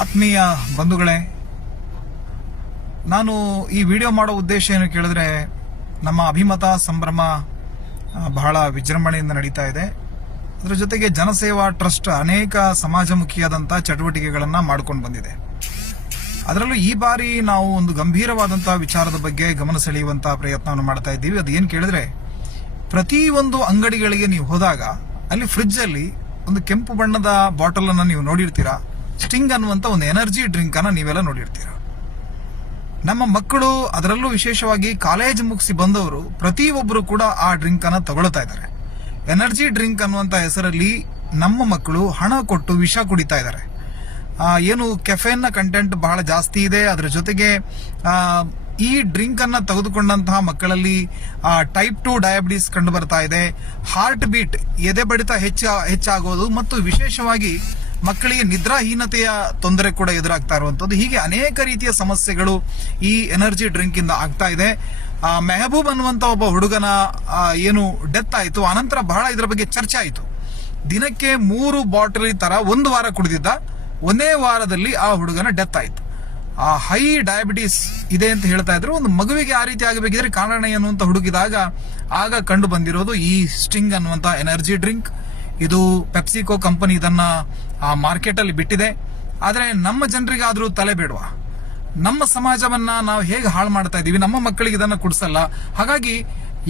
ಆತ್ಮೀಯ ಬಂಧುಗಳೇ, ನಾನು ಈ ವಿಡಿಯೋ ಮಾಡೋ ಉದ್ದೇಶ ಏನು ಕೇಳಿದ್ರೆ, ನಮ್ಮ ಅಭಿಮತ ಸಂಭ್ರಮ ಬಹಳ ವಿಜೃಂಭಣೆಯಿಂದ ನಡೀತಾ ಇದೆ. ಅದರ ಜೊತೆಗೆ ಜನಸೇವಾ ಟ್ರಸ್ಟ್ ಅನೇಕ ಸಮಾಜಮುಖಿಯಾದಂತಹ ಚಟುವಟಿಕೆಗಳನ್ನ ಮಾಡ್ಕೊಂಡು ಬಂದಿದೆ. ಅದರಲ್ಲೂ ಈ ಬಾರಿ ನಾವು ಒಂದು ಗಂಭೀರವಾದಂತಹ ವಿಚಾರದ ಬಗ್ಗೆ ಗಮನ ಸೆಳೆಯುವಂತಹ ಪ್ರಯತ್ನವನ್ನು ಮಾಡ್ತಾ ಇದ್ದೀವಿ. ಅದು ಏನು ಕೇಳಿದ್ರೆ, ಪ್ರತಿ ಒಂದು ಅಂಗಡಿಗಳಿಗೆ ನೀವು ಹೋದಾಗ ಅಲ್ಲಿ ಫ್ರಿಡ್ಜ್ ಅಲ್ಲಿ ಒಂದು ಕೆಂಪು ಬಣ್ಣದ ಬಾಟಲ್ ಅನ್ನ ನೀವು ನೋಡಿರ್ತೀರಾ. ಸ್ಟಿಂಗ್ ಅನ್ನುವಂತ ಒಂದು ಎನರ್ಜಿ ಡ್ರಿಂಕ್ ಅನ್ನ ನೀವೆಲ್ಲ ನೋಡಿರ್ತೀರಾ. ನಮ್ಮ ಮಕ್ಕಳು, ಅದರಲ್ಲೂ ವಿಶೇಷವಾಗಿ ಕಾಲೇಜ್ ಮುಗಿಸಿ ಬಂದವರು ಪ್ರತಿಯೊಬ್ಬರು ಕೂಡ ಆ ಡ್ರಿಂಕ್ ಅನ್ನ ತಗೊಳ್ತಾ ಇದ್ದಾರೆ. ಎನರ್ಜಿ ಡ್ರಿಂಕ್ ಅನ್ನುವಂತ ಹೆಸರಲ್ಲಿ ನಮ್ಮ ಮಕ್ಕಳು ಹಣ ಕೊಟ್ಟು ವಿಷ ಕುಡಿತಾ ಇದ್ದಾರೆ. ಏನು ಕೆಫೆನ್ ನ ಕಂಟೆಂಟ್ ಬಹಳ ಜಾಸ್ತಿ ಇದೆ. ಅದರ ಜೊತೆಗೆ ಈ ಡ್ರಿಂಕ್ ಅನ್ನ ತೆಗೆದುಕೊಂಡಂತಹ ಮಕ್ಕಳಲ್ಲಿ ಟೈಪ್ 2 ಡಯಾಬಿಟಿಸ್ ಕಂಡು ಬರ್ತಾ ಇದೆ. ಹಾರ್ಟ್ ಬೀಟ್, ಎದೆ ಬಡಿತ ಹೆಚ್ಚಾಗೋದು ಮತ್ತು ವಿಶೇಷವಾಗಿ ಮಕ್ಕಳಿಗೆ ನಿದ್ರಾಹೀನತೆಯ ತೊಂದರೆ ಕೂಡ ಎದುರಾಗ್ತಾ ಇರುವಂತದ್ದು. ಹೀಗೆ ಅನೇಕ ರೀತಿಯ ಸಮಸ್ಯೆಗಳು ಈ ಎನರ್ಜಿ ಡ್ರಿಂಕ್ ಇಂದ ಆಗ್ತಾ ಇದೆ. ಮೆಹಬೂಬ್ ಅನ್ನುವಂತ ಒಬ್ಬ ಹುಡುಗನ ಏನು ಡೆತ್ ಆಯಿತು, ಅನಂತರ ಬಹಳ ಇದರ ಬಗ್ಗೆ ಚರ್ಚೆ ಆಯಿತು. ದಿನಕ್ಕೆ 3 ಬಾಟಲ್ ತರ 1 ವಾರ ಕುಡಿದಿದ್ದ. ಒಂದೇ ವಾರದಲ್ಲಿ ಆ ಹುಡುಗನ ಡೆತ್ ಆಯಿತು. ಹೈ ಡಯಾಬಿಟಿಸ್ ಇದೆ ಅಂತ ಹೇಳ್ತಾ ಇದ್ರು. ಒಂದು ಮಗುವಿಗೆ ಆ ರೀತಿ ಆಗಬೇಕಿದ್ರೆ ಕಾರಣ ಏನು ಅಂತ ಹುಡುಕಿದಾಗ ಆಗ ಕಂಡು ಬಂದಿರೋದು ಈ ಸ್ಟಿಂಗ್ ಅನ್ನುವಂತ ಎನರ್ಜಿ ಡ್ರಿಂಕ್. ಇದು ಪೆಪ್ಸಿಕೋ ಕಂಪನಿ ಇದನ್ನ ಮಾರ್ಕೆಟ್ ಅಲ್ಲಿ ಬಿಟ್ಟಿದೆ. ಆದ್ರೆ ನಮ್ಮ ಜನರಿಗಾದ್ರೂ ತಲೆ ಬೇಡವಾ? ನಮ್ಮ ಸಮಾಜವನ್ನ ನಾವು ಹೇಗೆ ಹಾಳು ಮಾಡ್ತಾ ಇದೀವಿ? ನಮ್ಮ ಮಕ್ಕಳಿಗೆ ಇದನ್ನ ಕುಡಿಸಲ್ಲ. ಹಾಗಾಗಿ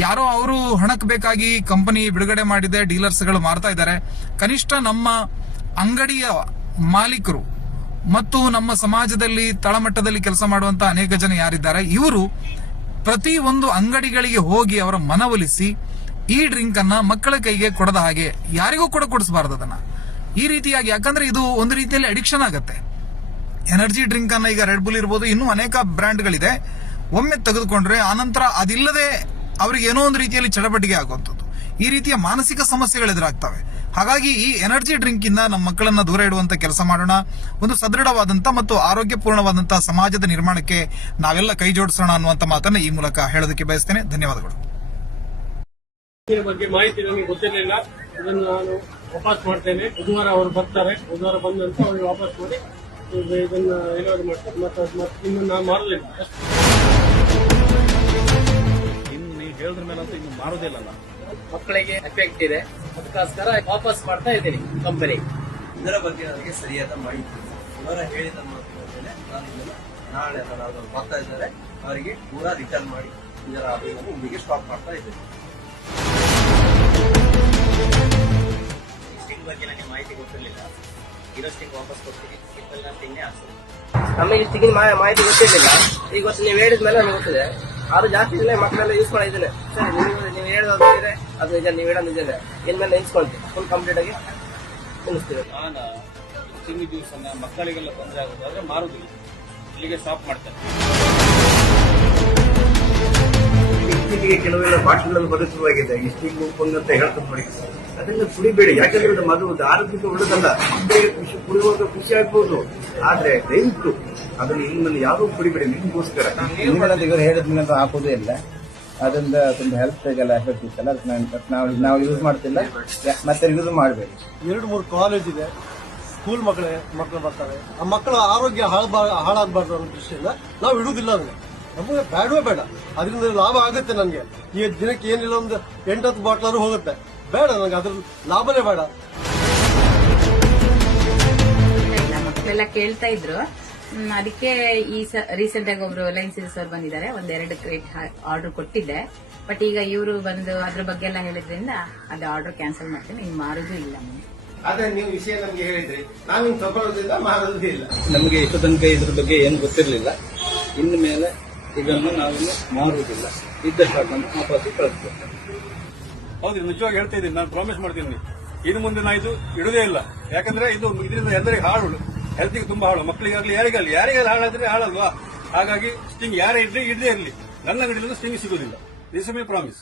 ಯಾರೋ ಅವರು ಹಣಕ್ಕೆ ಬೇಕಾಗಿ ಕಂಪನಿ ಬಿಡುಗಡೆ ಮಾಡಿದೆ, ಡೀಲರ್ಸ್ ಗಳು ಮಾರ್ತಾ ಇದ್ದಾರೆ. ಕನಿಷ್ಠ ನಮ್ಮ ಅಂಗಡಿಯ ಮಾಲೀಕರು ಮತ್ತು ನಮ್ಮ ಸಮಾಜದಲ್ಲಿ ತಳಮಟ್ಟದಲ್ಲಿ ಕೆಲಸ ಮಾಡುವಂತ ಅನೇಕ ಜನ ಯಾರಿದ್ದಾರೆ, ಇವರು ಪ್ರತಿ ಒಂದು ಅಂಗಡಿಗಳಿಗೆ ಹೋಗಿ ಅವರ ಮನವೊಲಿಸಿ ಈ ಡ್ರಿಂಕ್ ಅನ್ನ ಮಕ್ಕಳ ಕೈಗೆ ಕೊಡದ ಹಾಗೆ ಯಾರಿಗೂ ಕೂಡ ಕೊಡಿಸಬಾರದು ಅದನ್ನ. ಈ ರೀತಿಯಾಗಿ, ಯಾಕಂದ್ರೆ ಇದು ಒಂದು ರೀತಿಯಲ್ಲಿ ಅಡಿಕ್ಷನ್ ಆಗತ್ತೆ. ಎನರ್ಜಿ ಡ್ರಿಂಕ್ ಅನ್ನ ಈಗ ರೆಡ್ ಬುಲ್ ಇರ್ಬೋದು, ಇನ್ನೂ ಅನೇಕ ಬ್ರ್ಯಾಂಡ್ಗಳಿದೆ. ಒಮ್ಮೆ ತೆಗೆದುಕೊಂಡ್ರೆ ಆನಂತರ ಅದಿಲ್ಲದೆ ಅವ್ರಿಗೆ ಏನೋ ಒಂದು ರೀತಿಯಲ್ಲಿ ಚಟಪಟಿಕೆ ಆಗುವಂಥದ್ದು. ಈ ರೀತಿಯ ಮಾನಸಿಕ ಸಮಸ್ಯೆಗಳು ಎದುರಾಗ್ತವೆ. ಹಾಗಾಗಿ ಈ ಎನರ್ಜಿ ಡ್ರಿಂಕ್ ಇಂದ ನಮ್ಮ ಮಕ್ಕಳನ್ನ ದೂರ ಇಡುವಂತ ಕೆಲಸ ಮಾಡೋಣ. ಒಂದು ಸದೃಢವಾದಂತ ಮತ್ತು ಆರೋಗ್ಯಪೂರ್ಣವಾದಂತಹ ಸಮಾಜದ ನಿರ್ಮಾಣಕ್ಕೆ ನಾವೆಲ್ಲ ಕೈ ಜೋಡಿಸೋಣ ಅನ್ನುವಂತ ಮಾತನ್ನ ಈ ಮೂಲಕ ಹೇಳೋದಕ್ಕೆ ಬಯಸ್ತೇನೆ. ಧನ್ಯವಾದಗಳು. ಬಗ್ಗೆ ಮಾಹಿತಿ ನನಗೆ ಗೊತ್ತಿರಲಿಲ್ಲ. ಇದನ್ನು ನಾನು ವಾಪಸ್ ಮಾಡ್ತೇನೆ. ಬುಧವಾರ ಅವರು ಬರ್ತಾರೆ. ಬುಧವಾರ ಬಂದ ನಂತರ ಅವ್ರಿಗೆ ವಾಪಸ್ ಮಾಡಿ ಇದನ್ನ ಏನಾದ್ರು ಮಾಡ್ತಾರೆ. ಮತ್ತೆ ಇನ್ನು ನಾನು ಮಾರೋದಿಲ್ಲ. ಇನ್ನು ನೀವು ಹೇಳಿದ್ರ ಮೇಲೆ ಅಂತ ಇನ್ನು ಮಾರೋದಿಲ್ಲ. ಮಕ್ಕಳಿಗೆ ಎಫೆಕ್ಟ್ ಇದೆ, ಅದಕ್ಕೋಸ್ಕರ ವಾಪಸ್ ಮಾಡ್ತಾ ಇದ್ದೀನಿ ಕಂಪನಿ. ಇದರ ಬಗ್ಗೆ ನನಗೆ ಸರಿಯಾದ ಮಾಹಿತಿ ಇವರ ಹೇಳಿದ ಮಾತಿನ ನಾನು ಇದನ್ನು ನಾಳೆ ನಾನು ಬರ್ತಾ ಇದ್ದಾರೆ ಅವರಿಗೆ ಪೂರಾ ರಿಟರ್ನ್ ಮಾಡಿ ಇದರ ಅಭಿಯಾನ ಇಲ್ಲಿಗೆ ಸ್ಟಾಪ್ ಮಾಡ್ತಾ ಇದ್ದೇನೆ. ಸ್ಟಿಂಗ್ ಬಗ್ಗೆ ನನಗೆ ಮಾಹಿತಿ ಗೊತ್ತಿರಲಿಲ್ಲ. ಇರೋ ಸ್ಟಿಂಗ್ ವಾಪಸ್ ಕೊಡ್ತೀನಿ. ಸಿಂಪಲ್ ಸ್ಟಿಂಗ್ನೇ ಆಗ್ತದೆ. ನಮಗೆ ಸ್ಟಿಂಗಿನ ಮಾಹಿತಿ ಗೊತ್ತಿರಲಿಲ್ಲ. ಈಗ ಗೊತ್ತು, ನೀವು ಹೇಳಿದ ಮೇಲೆ ನಮಗೆ ಗೊತ್ತಿದೆ. ಅದು ಜಾಸ್ತಿ ಜನ ಮಕ್ಕಳೆಲ್ಲ ಯೂಸ್ ಮಾಡಿದ್ದೇನೆ. ಸರಿ, ನೀವು ಹೇಳೋದಿದ್ರೆ ಅದು ನಿಜ, ನೀವು ಹೇಳೋದು ನಿಜನೇ. ಇನ್ಮೇಲೆ ನಿಲ್ಸ್ಕೊಂತೀವಿ, ಫುಲ್ ಕಂಪ್ಲೀಟ್ ಆಗಿ ನಿಲ್ಲಿಸ್ತೀವಿ. ನಾನು ಸ್ಟಿಂಗ್ ಜ್ಯೂಸ್ ಅನ್ನ ಮಕ್ಕಳಿಗೆಲ್ಲ ತೊಂದರೆ ಆಗೋದಾದ್ರೆ ಮಾರುದಿಲ್ಲ, ಇಲ್ಲಿಗೆ ಸ್ಟಾಪ್ ಮಾಡ್ತೇನೆ. ಇತ್ತೀಚೆಗೆ ಕೆಲವೆಲ್ಲ ಬಾಟಲ್ಗಳನ್ನು ಬರೋದು ಶುರುವಾಗಿದೆ. ಈ ಸ್ಟಿಂಗ್ ಉಪ್ಪಂಗ್ ಅಂತ ಹೇಳ್ತಾರೆ ನೋಡಿ, ಅದನ್ನ ಕುಡಿಬೇಡಿ. ಯಾಕಂದ್ರೆ ಅದು ಆರೋಗ್ಯಕ್ಕೆ ಒಳ್ಳೆದಲ್ಲ. ಮಕ್ಕಳಿಗೆ ಕುಡಿಯುವಾಗ ಖುಷಿ ಆಗ್ಬೋದು, ಆದ್ರೆ ದಯವಿಟ್ಟು ಅದನ್ನು ಇನ್ನು ಯಾರು ಕುಡಿಬೇಡಿ. ನಿಮ್ಗೋಸ್ಕರ ಇವರು ಹೇಳಿದ ಮೇಲೆ ಹಾಕೋದೇ ಇಲ್ಲ. ಅದರಿಂದ ತುಂಬಾ ಹೆಲ್ತ್ಗೆಲ್ಲ ಎಫೆಕ್ಟ್ ಇತ್ತಲ್ಲ, ಅದಕ್ಕೆ ನಾವು ಯೂಸ್ ಮಾಡ್ತಿಲ್ಲ. ಮತ್ತೆ ಯೂಸ್ ಮಾಡಬೇಕು. 2-3 ಕಾಲೇಜ್ ಇದೆ, ಸ್ಕೂಲ್ ಮಕ್ಕಳು ಬರ್ತಾರೆ. ಆ ಮಕ್ಕಳ ಆರೋಗ್ಯ ಹಾಳಾಗಬಾರ್ದು ಅನ್ನೋ ದೃಷ್ಟಿಯಿಂದ ನಾವು ಇಡುವುದಿಲ್ಲ. ಅದನ್ನ ನಮಗೆ ಬೇಡವೇ ಬೇಡ. ಅದರಿಂದ ಲಾಭ ಆಗುತ್ತೆ ನನಗೆ. ಈ ದಿನಕ್ಕೆ ಏನಿಲ್ಲ ಒಂದು 8-10 ಬಾಟ್ಲಾರು ಹೋಗುತ್ತೆ. ಬೇಡ ನನಗೆ, ಅದ್ರ ಲಾಭನೇ ಬೇಡ. ಮಕ್ಕಳೆಲ್ಲ ಕೇಳ್ತಾ ಇದ್ರು. ಅದಕ್ಕೆ ಈ ರೀಸೆಂಟ್ ಆಗಿ ಒಬ್ರು ಲೈನ್ ಸೇಲ್ಸ್ ಅವ್ರು ಬಂದಿದ್ದಾರೆ. 1-2 ಕ್ರೇಟ್ ಆರ್ಡರ್ ಕೊಟ್ಟಿದ್ದೆ. ಬಟ್ ಈಗ ಇವರು ಬಂದು ಅದ್ರ ಬಗ್ಗೆ ಎಲ್ಲ ಹೇಳಿದ್ರಿಂದ ಅದು ಆರ್ಡರ್ ಕ್ಯಾನ್ಸಲ್ ಮಾಡ್ತೀನಿ. ಇನ್ನು ಮಾರೋದು ಇಲ್ಲ. ಆದ್ರೆ ನೀವು ವಿಷಯ ನಮ್ಗೆ ಹೇಳಿದ್ರಿ, ನಾವಿನ್ ತಗೊಳ್ಳೋದಿಲ್ಲ, ಮಾರೋದೇ ಇಲ್ಲ. ನಮಗೆ ಇಷ್ಟು ತನಕ ಇದ್ರ ಬಗ್ಗೆ ಏನು ಗೊತ್ತಿರಲಿಲ್ಲ. ಇನ್ನು ಮೇಲೆ ಇದನ್ನು ನಾವಿನ್ನು ಮಾರುವುದಿಲ್ಲ. ಇದ್ದ ಶಾಖನ್ನು ವಾಪಸ್ ಕಳಿಸ್ಬೇಕು. ಹೌದು, ನಿಜವಾಗಿ ಹೇಳ್ತಾ ಇದ್ದೀನಿ. ನಾನು ಪ್ರಾಮಿಸ್ ಮಾಡ್ತೀನಿ, ಇನ್ನು ಮುಂದೆ ನಾ ಇದು ಇಡುದೇ ಇಲ್ಲ. ಯಾಕಂದ್ರೆ ಇದು ಇದರಿಂದ ಎಲ್ಲರಿಗೆ ಹಾಳು, ಹೆಲ್ತ್ಗೆ ತುಂಬಾ ಹಾಳು. ಮಕ್ಕಳಿಗಾಗಲಿ ಯಾರಿಗಾಗಲಿ ಹಾಳಾದ್ರೆ ಹಾಳಲ್ವಾ. ಹಾಗಾಗಿ ಸ್ಟಿಂಗ್ ಯಾರೇ ಇಡದೇ ಇರಲಿ, ನನ್ನ ಅಂಗಡಿಯಲ್ಲಿ ಸ್ಟಿಂಗ್ ಸಿಗೋದಿಲ್ಲ. This my promise.